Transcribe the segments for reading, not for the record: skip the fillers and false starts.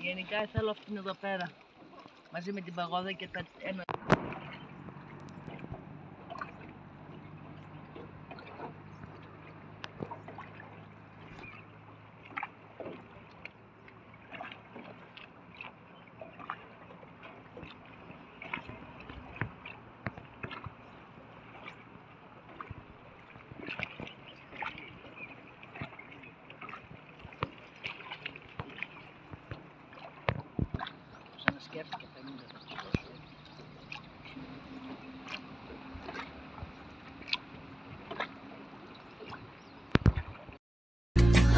Γενικά θέλω αυτήν εδώ πέρα. Μαζί με την παγόδα και τα ένα. Σκέφτηκα 50.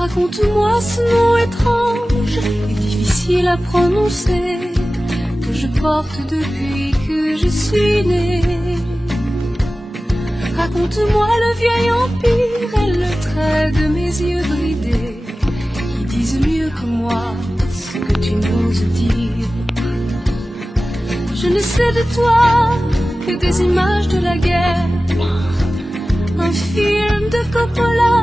Raconte-moi ce nom étrange et difficile à prononcer que je porte depuis que je suis née. Raconte-moi le vieil empire et le trait de mes yeux bridés qui disent mieux que moi ce que tu n'oses dire. Je ne sais de toi que des images de la guerre, un film de Coppola.